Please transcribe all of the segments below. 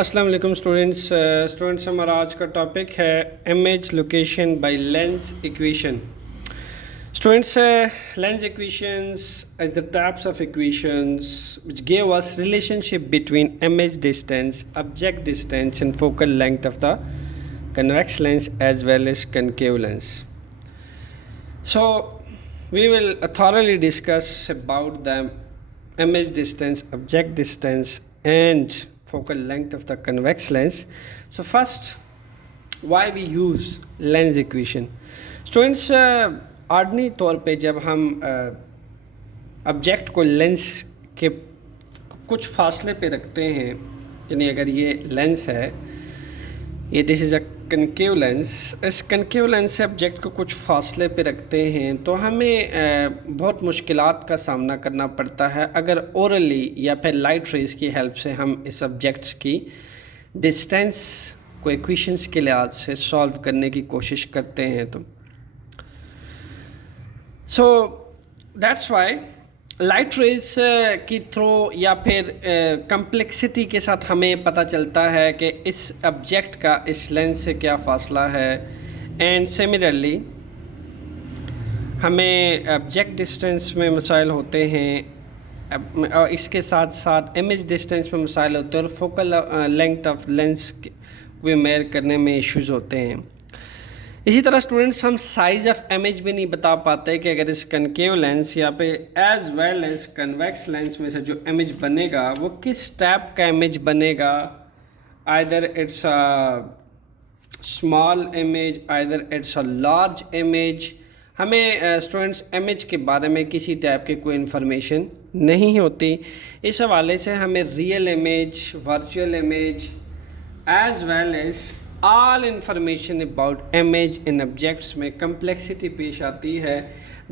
अस्सलाम वालेकुम स्टूडेंट्स हमारा आज का टॉपिक है image location by lens equation. Students, lens equations is the types of equations which give us relationship between image distance, object distance and focal length of the convex lens as well as concave lens. So we will thoroughly discuss about the image distance, object distance and focal length of the convex lens. So first, why we use lens equation? Students, आर्डनी तौर पे जब हम ऑब्जेक्ट को लेंस के कुछ फासले पे रखते हैं, यानी अगर ये लेंस है, ये this is a concave lens, इस कनकेव लेंस से ऑब्जेक्ट को कुछ फासले पे रखते हैं तो हमें बहुत मुश्किलात का सामना करना पड़ता है अगर ओरली या फिर लाइट रेज़ की हेल्प से हम इस ऑब्जेक्ट्स की डिस्टेंस को इक्वेशंस के लिहाज से सॉल्व करने की कोशिश करते हैं। तो so that's why light rays की थ्रू या फिर कम्प्लेक्सिटी के साथ हमें पता चलता है कि इस ऑब्जेक्ट का इस लेंस से क्या फ़ासला है। एंड सिमिलरली हमें ऑब्जेक्ट डिस्टेंस में मसाइल होते हैं और इसके साथ साथ इमेज डिस्टेंस में मसाइल होते हैं और फोकल लेंथ ऑफ लेंस को मेयर करने में इश्यूज़ होते हैं। इसी तरह स्टूडेंट्स, हम साइज़ ऑफ इमेज भी नहीं बता पाते कि अगर इस कनकेव लेंस या पे as well as convex lens में से जो इमेज बनेगा वो किस टाइप का इमेज बनेगा। Either it's a small image, either it's a large image. हमें स्टूडेंट्स इमेज के बारे में किसी टाइप की कोई इन्फॉर्मेशन नहीं होती। इस हवाले से हमें real image, virtual image as well as all information about image in objects में कम्प्लेक्सिटी पेश आती है।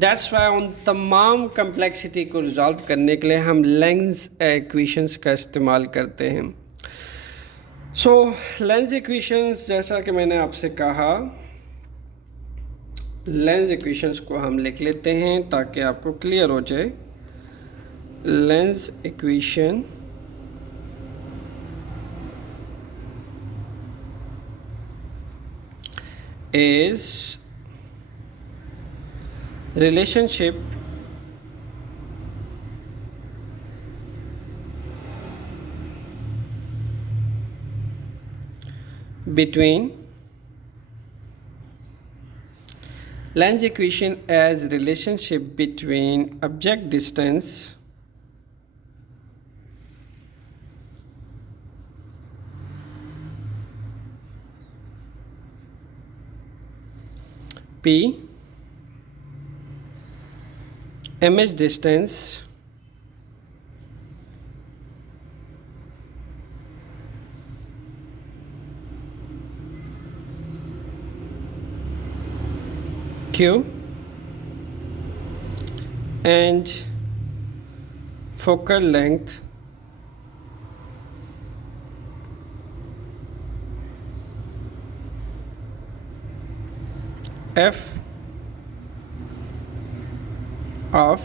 दैट्स वाई उन तमाम कम्प्लेक्सिटी को रिजॉल्व करने के लिए हम लेंस इक्वेशंस का इस्तेमाल करते हैं। सो लेंस इक्वेशंस, जैसा कि मैंने आपसे कहा, लेंस इक्वेशंस को हम लिख लेते हैं ताकि आपको क्लियर हो जाए। Lens equation is relationship between lens equation as relationship between object distance P, image distance Q and focal length F of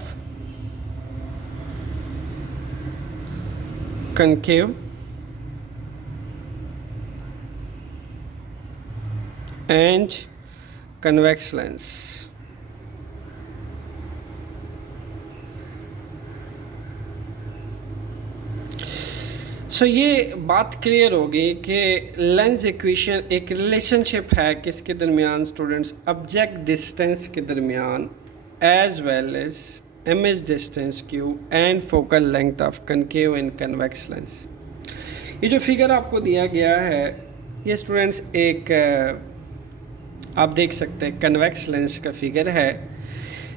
concave and convex lens। सो ये बात क्लियर होगी कि लेंस इक्वेशन एक रिलेशनशिप है किसके दरमियान स्टूडेंट्स, ऑब्जेक्ट डिस्टेंस के दरमियान as well as image distance Q and focal length of concave and convex lens. ये जो फिगर आपको दिया गया है ये स्टूडेंट्स एक आप देख सकते हैं कन्वेक्स लेंस का फिगर है।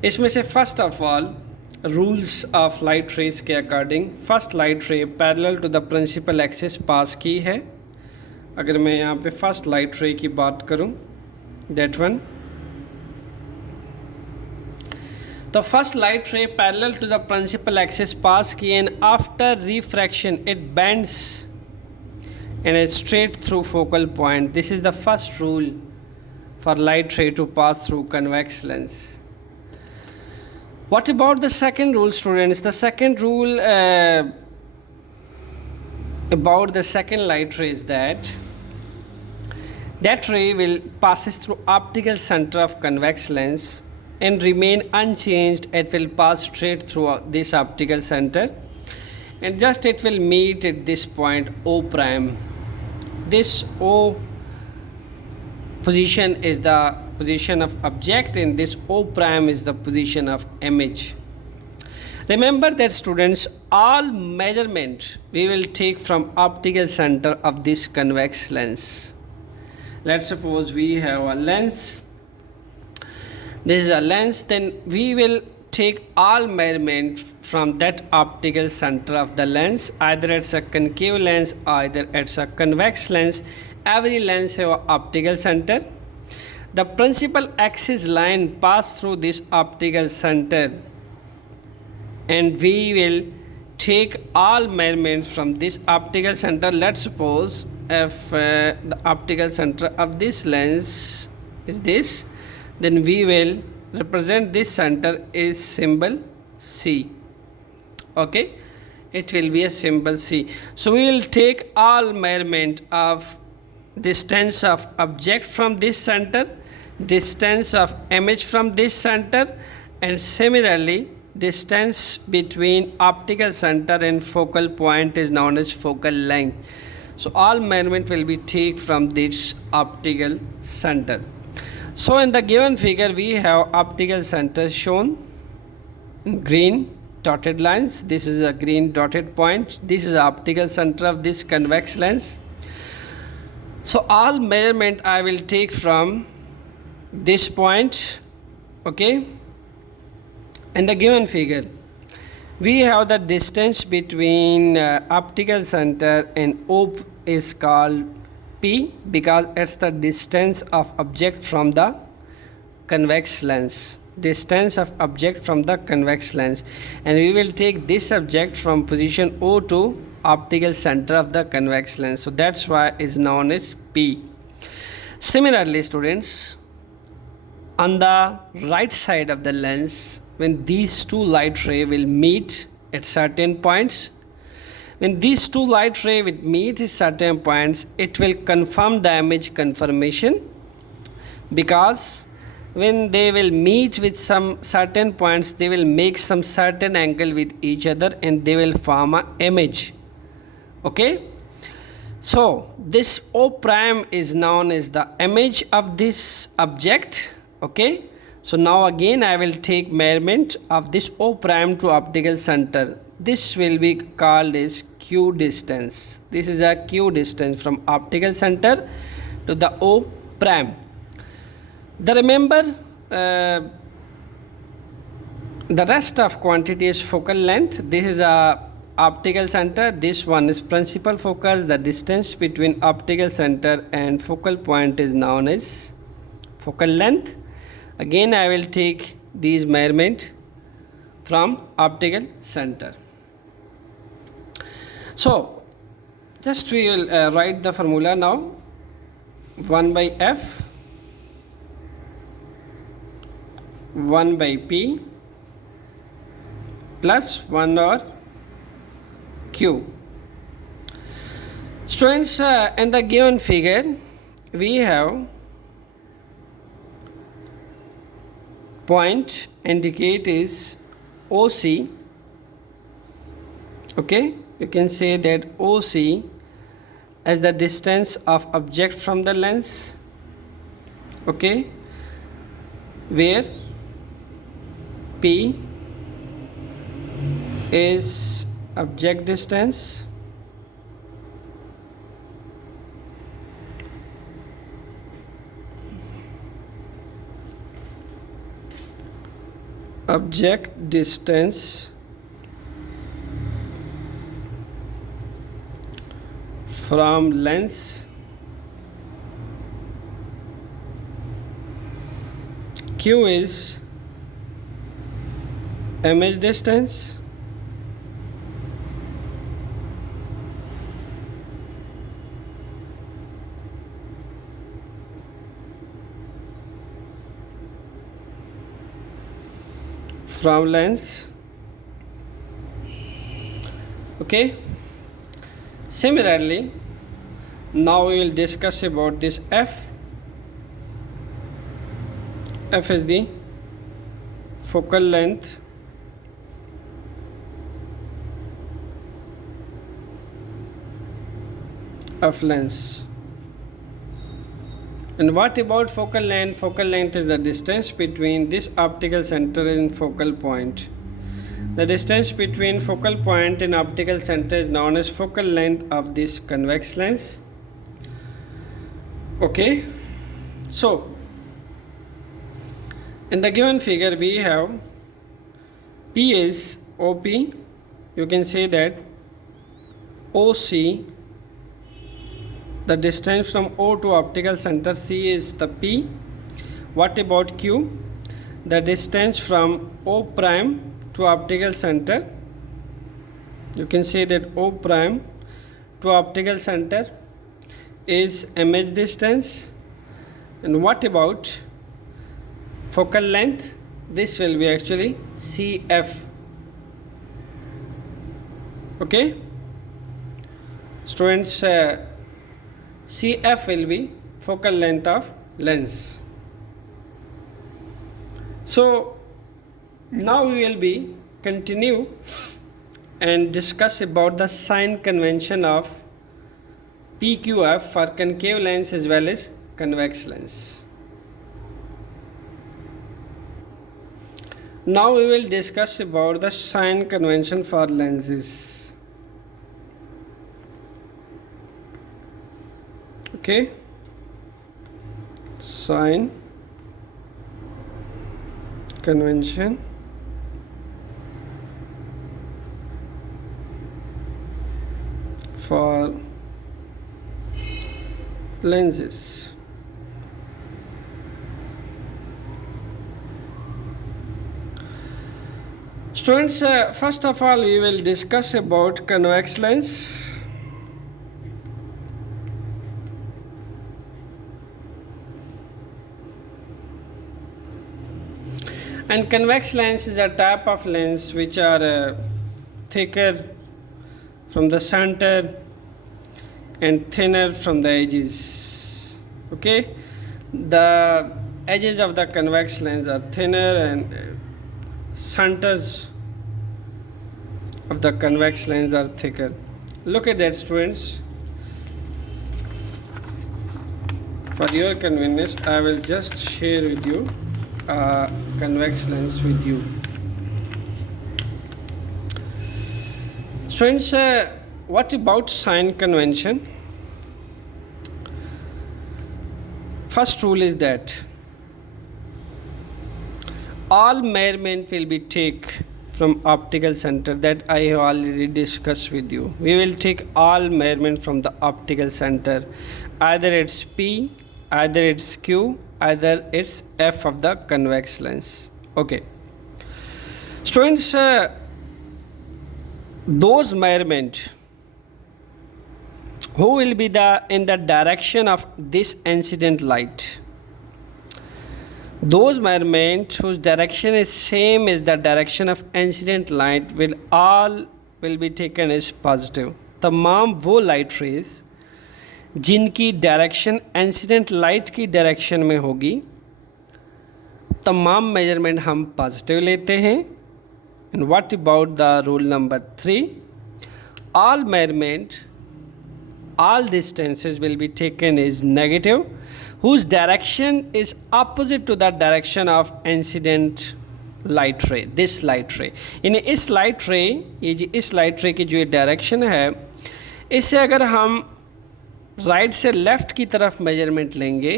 इसमें से first of all rules of light rays के according first light ray parallel to the principal axis pass की है। अगर मैं यहाँ पे फर्स्ट लाइट रे की बात करूँ, दैट वन, तो first light ray parallel to the principal axis pass की and after refraction it bends and it straight through focal point. This is the first rule for light ray to pass through convex lens. What about the second rule, students? The second rule about the second light ray is that ray will passes through optical center of convex lens and remain unchanged. It will pass straight through this optical center, and just it will meet at this point O prime. This O position is the position of object, and this O prime is the position of image. Remember that students, all measurement we will take from optical center of this convex lens. Let's suppose we have a lens. This is a lens, then we will take all measurement from that optical center of the lens. Either it's a concave lens, either it's a convex lens. Every lens have an optical center. The principal axis line pass through this optical center, and we will take all measurements from this optical center. Let's suppose if the optical center of this lens is this, then we will represent this center is symbol C. Okay, it will be a symbol C. So we will take all measurement of distance of object from this center, distance of image from this center, and similarly distance between optical center and focal point is known as focal length. So all measurement will be taken from this optical center. So in the given figure we have optical center shown in green dotted lines. This is a green dotted point. This is the optical center of this convex lens. So all measurement I will take from this point. Okay, in the given figure we have the distance between optical center and O is called P, because it's the distance of object from the convex lens, distance of object from the convex lens, and we will take this object from position O to optical center of the convex lens. So that's why it's known as P. Similarly students, on the right side of the lens, when these two light ray will meet at certain points, when these two light ray will meet at certain points, it will confirm the image confirmation, because when they will meet with some certain points, they will make some certain angle with each other and they will form an image. Okay, so this O prime is known as the image of this object. Okay, so now again I will take measurement of this O prime to optical center. This will be called as Q distance. This is a Q distance from optical center to the O prime. Remember the rest of quantity is focal length. This is a optical center. This one is principal focus. The distance between optical center and focal point is known as focal length. Again I will take these measurement from optical center. So just we will write the formula now. 1 by F, 1 by P plus 1 over Q. Students, in the given figure we have point indicate is OC. Okay, you can say that OC as the distance of object from the lens. Okay, where P is object distance, object distance from lens. Q is image distance. From lens. Okay, Similarly, now we will discuss about this f. F is the focal length of lens. And what about focal length? Focal length is the distance between this optical center and focal point. The distance between focal point and optical center is known as focal length of this convex lens. Okay, so in the given figure we have P is OP. You can say that OC, the distance from O to optical center, C is the P. What about Q? The distance from O prime to optical center. You can say that O prime to optical center is image distance. And what about focal length? This will be actually CF. Okay, students, CF will be focal length of lens. So now we will be continue and discuss about the sign convention of PQF for concave lens as well as convex lens. Now we will discuss about the sign convention for lenses. Okay, sign convention for lenses. Students, first of all we will discuss about convex lens. And convex lens is a type of lens which are thicker from the center and thinner from the edges. Okay, the edges of the convex lens are thinner and centers of the convex lens are thicker. Look at that, students. For your convenience, I will just share with you convex lens with you. Students, what about sign convention? First rule is that all measurement will be take from optical center. That I have already discussed with you. We will take all measurement from the optical center. Either it's P, either it's Q, either it's F of the convex lens. Okay, students, those measurement who will be in the direction of this incident light, those measurements whose direction is same as the direction of incident light will be taken as positive. तमाम वो light rays जिनकी direction incident light की डायरेक्शन में होगी, तमाम मेजरमेंट हम पॉजिटिव लेते हैं. And what about the rule number 3? All measurement, all distances will be taken as negative whose direction is opposite to the direction of incident light ray. This light ray, यानी इस light ray, ये जी इस light ray की जो डायरेक्शन है, इससे अगर हम राइट से लेफ़्ट की तरफ मेजरमेंट लेंगे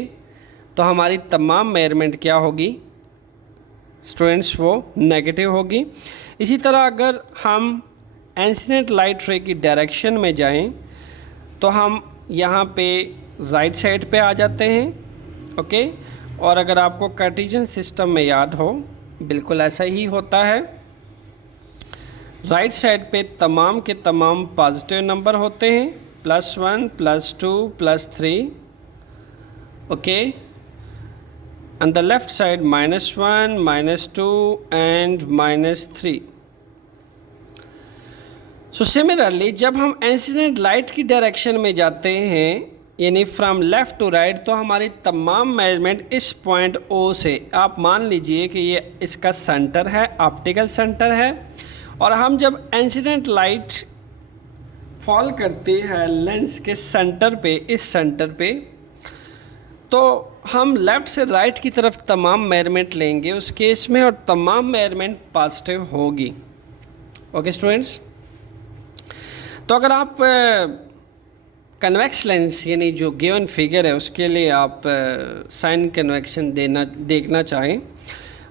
तो हमारी तमाम मेजरमेंट क्या होगी स्टूडेंट्स? वो नेगेटिव होगी. इसी तरह अगर हम इंसिडेंट लाइट रे की डायरेक्शन में जाएं तो हम यहाँ पे राइट साइड पे आ जाते हैं. ओके, और अगर आपको कार्टेशियन सिस्टम में याद हो, बिल्कुल ऐसा ही होता है. राइट साइड पे तमाम के तमाम पॉजिटिव नंबर होते हैं, +1, +2, +3. Okay, on the left side -1, -2 and -3. सो सिमिलरली जब हम इंसिडेंट लाइट की डायरेक्शन में जाते हैं यानी फ्रॉम लेफ़्ट टू राइट, तो हमारी तमाम मेजरमेंट इस पॉइंट ओ से, आप मान लीजिए कि ये इसका सेंटर है, ऑप्टिकल सेंटर है, और हम जब इंसिडेंट लाइट फॉल करती है लेंस के सेंटर पे, इस सेंटर पे, तो हम लेफ़्ट से राइट की तरफ तमाम मेजरमेंट लेंगे उस केस में, और तमाम मेजरमेंट पॉजिटिव होगी। ओके स्टूडेंट्स, तो अगर आप कन्वेक्स लेंस यानी जो गिवन फिगर है उसके लिए आप साइन कन्वेक्शन देखना चाहें,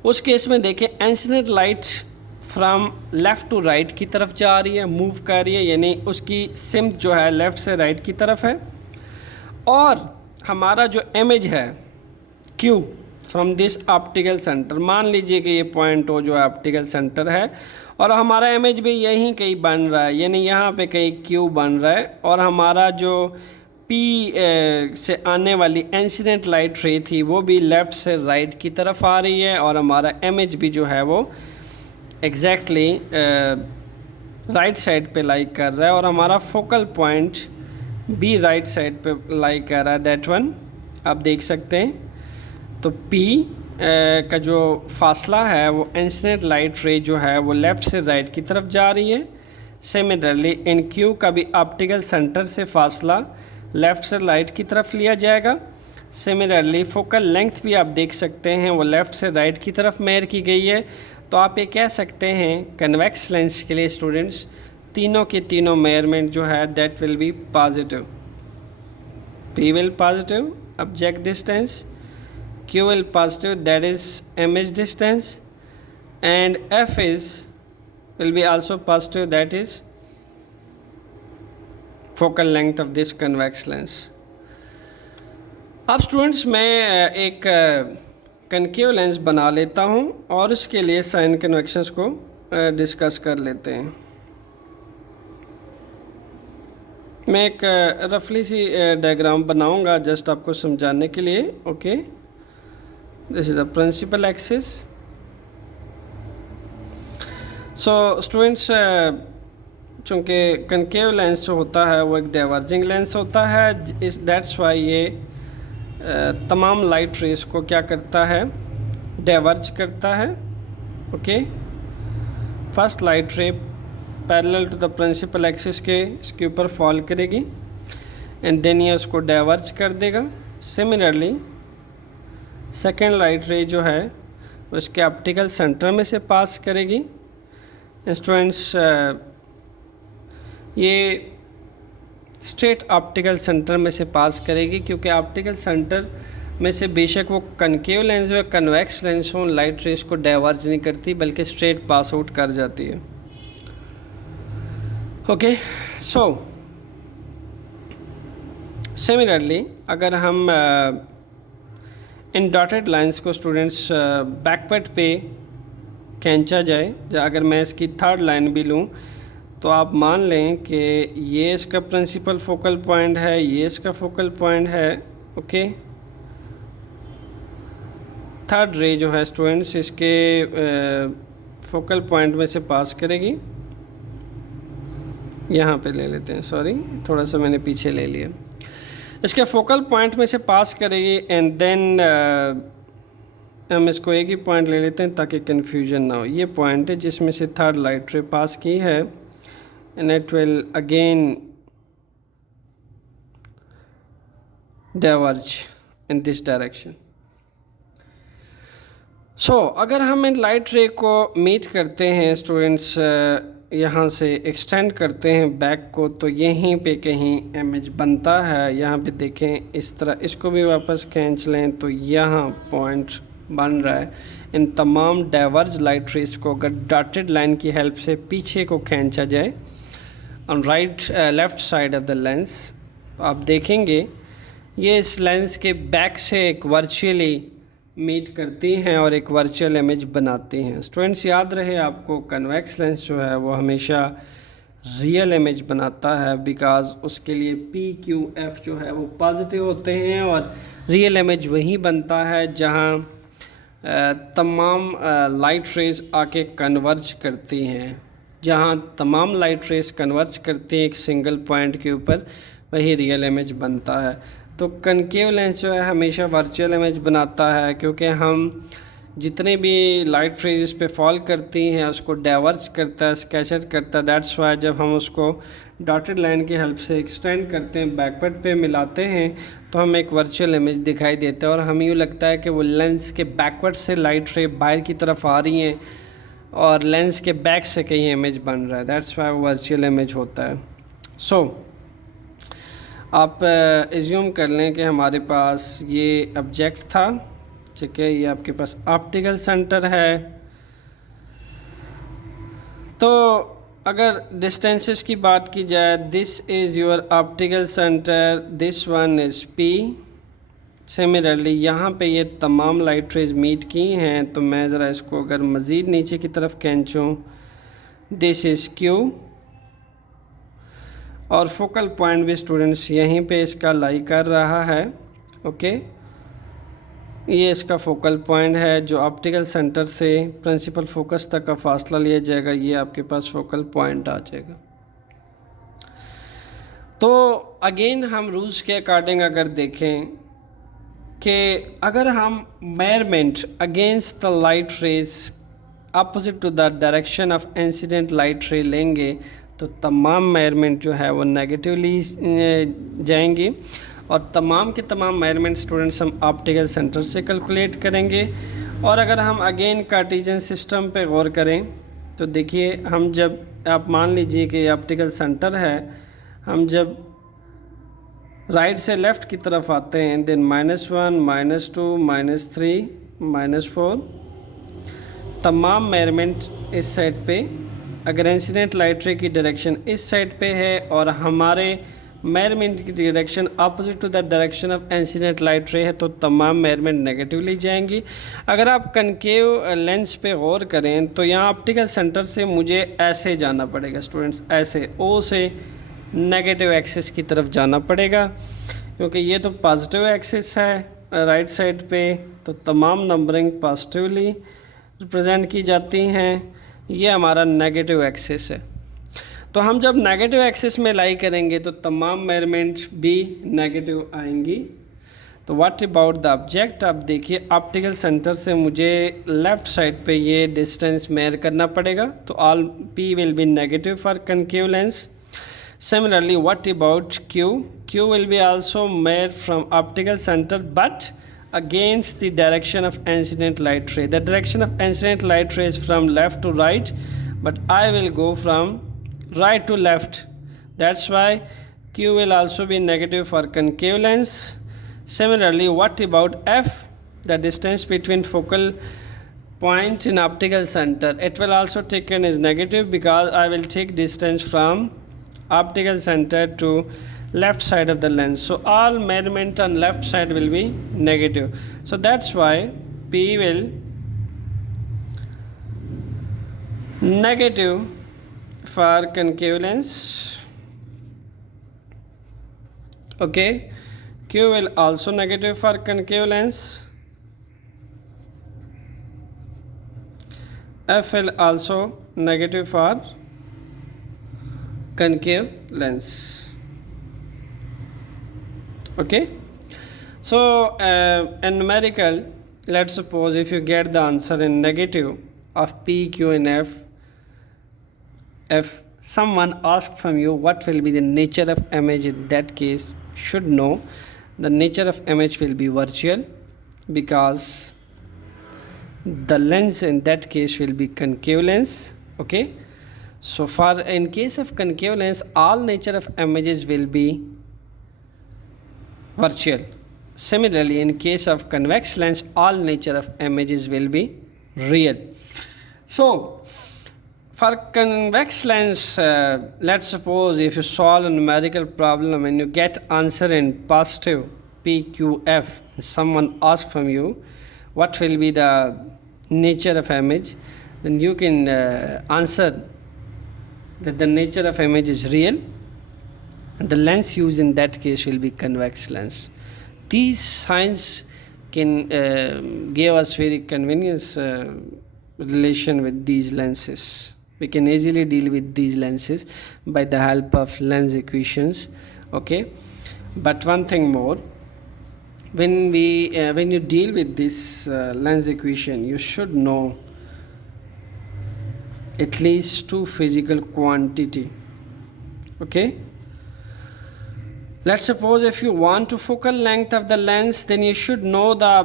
उस केस में देखें incident light from left to right की तरफ जा रही है, मूव कर रही है, यानी उसकी सिमत जो है लेफ़्ट से राइट की तरफ है, और हमारा जो इमेज है Q from this optical centre, मान लीजिए कि ये पॉइंट ओ जो है ऑप्टिकल सेंटर है, और हमारा इमेज भी यहीं कहीं बन रहा है, यानी यहाँ पे कहीं Q बन रहा है, और हमारा जो P से आने वाली इंसिडेंट लाइट रे थी वो भी लेफ़्ट से राइट की तरफ आ रही है, और हमारा इमेज भी जो है वो एग्जैक्टली राइट साइड पे लाई कर रहा है, और हमारा फोकल पॉइंट भी राइट साइड पे लाई कर रहा है। दैट वन आप देख सकते हैं। तो P का जो फासला है वो इंसिडेंट लाइट रे जो है वो लेफ़्ट से राइट की तरफ जा रही है। सिमिलरली इन Q का भी ऑप्टिकल सेंटर से फासला लेफ़्ट से राइट की तरफ लिया जाएगा। सिमिलरली फोकल लेंथ भी आप देख सकते हैं वो लेफ़्ट से राइट की तरफ मेयर की गई है। तो आप ये कह सकते हैं कन्वेक्स लेंस के लिए स्टूडेंट्स तीनों के तीनों मेजरमेंट जो है that will be positive. P will positive object distance, Q will positive that is image distance, and F will be also positive that is focal length of this convex lens. अब स्टूडेंट्स मैं एक कनकेव लेंस बना लेता हूँ और उसके लिए साइन कन्वेक्शंस को डिस्कस कर लेते हैं। मैं एक रफली सी डायग्राम बनाऊंगा जस्ट आपको समझाने के लिए। Okay, this is the principal axis. So students चूँकि कनकेव लेंस जो होता है वो एक डाइवर्जिंग लेंस होता है, इस दैट्स वाई ये तमाम लाइट रेस को क्या करता है, डाइवर्ज करता है। Okay, first light ray parallel to the principal axis के इसके ऊपर फॉल करेगी एंड देन ये उसको डाइवर्ज कर देगा। सिमिलरली सेकेंड लाइट रे जो है वो इसके ऑप्टिकल सेंटर में से पास करेगी। स्टूडेंट्स ये स्ट्रेट ऑप्टिकल सेंटर में से पास करेगी क्योंकि ऑप्टिकल सेंटर में से बेशक वो कनकेव लेंस या कन्वेक्स लेंस हो, लाइट रेस को डाइवर्ज नहीं करती बल्कि स्ट्रेट पास आउट कर जाती है। ओके, सो सिमिलरली अगर हम इन डॉटेड लाइंस को स्टूडेंट्स बैकवर्ड पे खींचा जाए, अगर मैं इसकी थर्ड लाइन भी लूँ तो आप मान लें कि ये इसका प्रिंसिपल फोकल पॉइंट है, ये इसका फोकल पॉइंट है। ओके, थर्ड रे जो है स्टूडेंट्स इसके फोकल पॉइंट में से पास करेगी। यहाँ पे ले लेते हैं, सॉरी थोड़ा सा मैंने पीछे ले लिया। इसके फोकल पॉइंट में से पास करेगी एंड देन हम इसको एक ही पॉइंट ले लेते हैं ताकि कन्फ्यूजन ना हो। ये पॉइंट है जिसमें से थर्ड लाइट रे पास की है and it will again diverge in this direction. So अगर हम इन लाइट रे को मीट करते हैं स्टूडेंट्स, यहाँ से एक्सटेंड करते हैं बैक को, तो यहीं पे कहीं इमेज बनता है। यहाँ पे देखें इस तरह, इसको भी वापस खींच लें तो यहाँ पॉइंट बन रहा है। इन तमाम डाइवर्ज लाइट रेस को अगर डॉटेड लाइन की हेल्प से पीछे को खींचा जाए on right left side of the lens, आप देखेंगे ये इस लेंस के बैक से एक वर्चुअली मीट करती हैं और एक वर्चुअल इमेज बनाती हैं। स्टूडेंट्स याद रहे आपको कन्वेक्स लेंस जो है वो हमेशा रियल इमेज बनाता है बिकॉज उसके लिए P, Q, F जो है वो पॉजिटिव होते हैं और रियल इमेज वही बनता है जहाँ तमाम लाइट रेज आके कन्वर्ज करती हैं जहाँ तमाम लाइट रेस कन्वर्ज करते हैं एक सिंगल पॉइंट के ऊपर, वही रियल इमेज बनता है। तो कनकेव लेंस जो है हमेशा वर्चुअल इमेज बनाता है, क्योंकि हम जितने भी लाइट रेज पे फॉल करती हैं उसको डाइवर्ज करता है, स्कैचर करता है। दैट्स वाई जब हम उसको डॉटेड लाइन की हेल्प से एक्सटेंड करते हैं, बैकवर्ड पे मिलाते हैं, तो हमें एक वर्चुअल इमेज दिखाई देता है और हमें यूँ लगता है कि वो लेंस के बैकवर्ड से लाइट रे बाहर की तरफ आ रही हैं और लेंस के बैक से कहीं इमेज बन रहा है। दैट्स वाई वो वर्चुअल इमेज होता है। सो आप एज्यूम कर लें कि हमारे पास ये ऑब्जेक्ट था, ठीक है, ये आपके पास ऑप्टिकल सेंटर है। तो अगर डिस्टेंसेस की बात की जाए, this is your optical centre, this one is P. Similarly यहाँ पे ये तमाम लाइट रेज मीट की हैं, तो मैं ज़रा इसको अगर मज़ीद नीचे की तरफ खींचूँ, दिस इज़ क्यू, और फोकल पॉइंट भी स्टूडेंट्स यहीं पे इसका लाई कर रहा है। ओके, ये इसका फोकल पॉइंट है जो ऑप्टिकल सेंटर से प्रिंसिपल फोकस तक का फासला लिया जाएगा, ये आपके पास फोकल पॉइंट आ जाएगा। तो अगेन हम रूल्स के अकॉर्डिंग अगर देखें कि अगर हम measurement against the light rays opposite to the direction of incident light ray लेंगे, तो तमाम मेजरमेंट जो है वो नेगेटिवली जाएंगी, और तमाम के तमाम मेजरमेंट स्टूडेंट्स हम ऑप्टिकल सेंटर से कैलकुलेट करेंगे। और अगर हम अगेन कार्टेशियन सिस्टम पे गौर करें तो देखिए, हम जब आप मान लीजिए कि ये ऑप्टिकल सेंटर है, हम जब राइट से लेफ़्ट की तरफ आते हैं, देन -1 -2 -3 -4, तमाम मेजरमेंट इस साइड पे, अगर इंसिडेंट लाइट रे की डायरेक्शन इस साइड पे है और हमारे मेजरमेंट की direction opposite to the direction of incident light ray है, तो तमाम मेजरमेंट नेगेटिवली जाएंगी। अगर आप कनकेव लेंस पे गौर करें तो यहाँ ऑप्टिकल सेंटर से मुझे ऐसे जाना पड़ेगा स्टूडेंट्स, ऐसे ओ से नेगेटिव एक्सिस की तरफ जाना पड़ेगा, क्योंकि ये तो पॉजिटिव एक्सिस है राइट साइड पे, तो तमाम नंबरिंग पॉजिटिवली रिप्रेजेंट की जाती हैं। ये हमारा नेगेटिव एक्सिस है। तो हम जब नेगेटिव एक्सिस में लाई करेंगे तो तमाम मेजरमेंट्स भी नेगेटिव आएंगी। तो व्हाट अबाउट द ऑब्जेक्ट, आप देखिए ऑप्टिकल सेंटर से मुझे लेफ़्ट साइड पे ये डिस्टेंस मेजर करना पड़ेगा, तो all P will be negative for concave lens. Similarly, what about Q? Q will be also made from optical center but against the direction of incident light ray. The direction of incident light ray is from left to right, but I will go from right to left. That's why Q will also be negative for concave lens. Similarly, what about F? The distance between focal points in optical center. It will also taken as negative because I will take distance from optical center to left side of the lens, so all measurement on left side will be negative. So that's why P will negative for concave lens. Okay, Q will also negative for concave lens. F will also negative for concave lens. Okay, so in numerical, let's suppose if you get the answer in negative of P, Q and F, if someone asks from you what will be the nature of image, in that case should know the nature of image will be virtual, because the lens in that case will be concave lens. Okay, so for in case of concave lens, all nature of images will be virtual. Similarly, in case of convex lens, all nature of images will be real. So for convex lens, let's suppose if you solve a numerical problem and you get answer in positive P, Q, F, someone asks from you what will be the nature of image, then you can answer that the nature of image is real, and the lens used in that case will be convex lens. These signs can give us very convenience relation with these lenses. We can easily deal with these lenses by the help of lens equations. Okay, but one thing more, when you deal with this lens equation, you should know at least two physical quantity. Okay, let's suppose if you want to focal length of the lens, then you should know the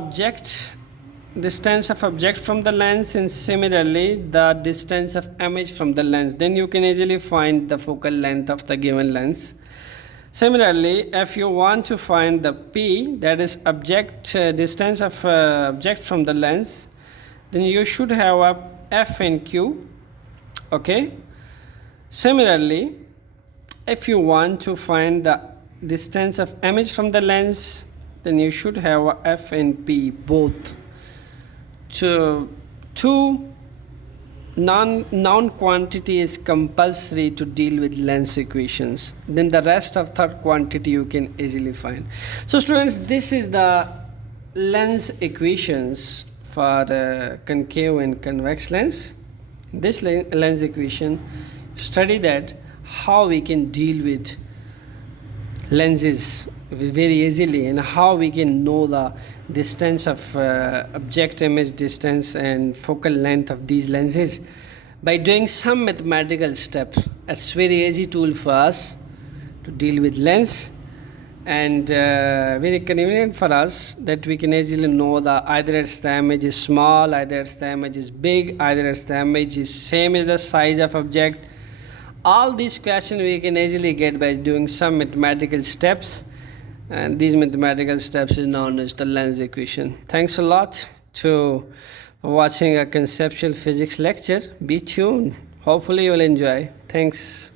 distance of object from the lens, and similarly the distance of image from the lens. Then you can easily find the focal length of the given lens. Similarly, if you want to find the p, that is distance of object from the lens, then you should have a f and q. Okay, similarly, if you want to find the distance of image from the lens, then you should have a f and p both. So two known quantity is compulsory to deal with lens equations. Then the rest of third quantity you can easily find. So students, this is the lens equations for concave and convex lens. This lens equation, study that how we can deal with lenses very easily, and how we can know the distance of object image distance and focal length of these lenses by doing some mathematical steps. It's very easy tool for us to deal with lens, and very convenient for us that we can easily know the either it's the image is small, either it's the image is big, either it's the image is same as the size of object. All these questions we can easily get by doing some mathematical steps, and these mathematical steps is known as the lens equation. Thanks a lot for watching a conceptual physics lecture. Be tuned. Hopefully you will enjoy. Thanks.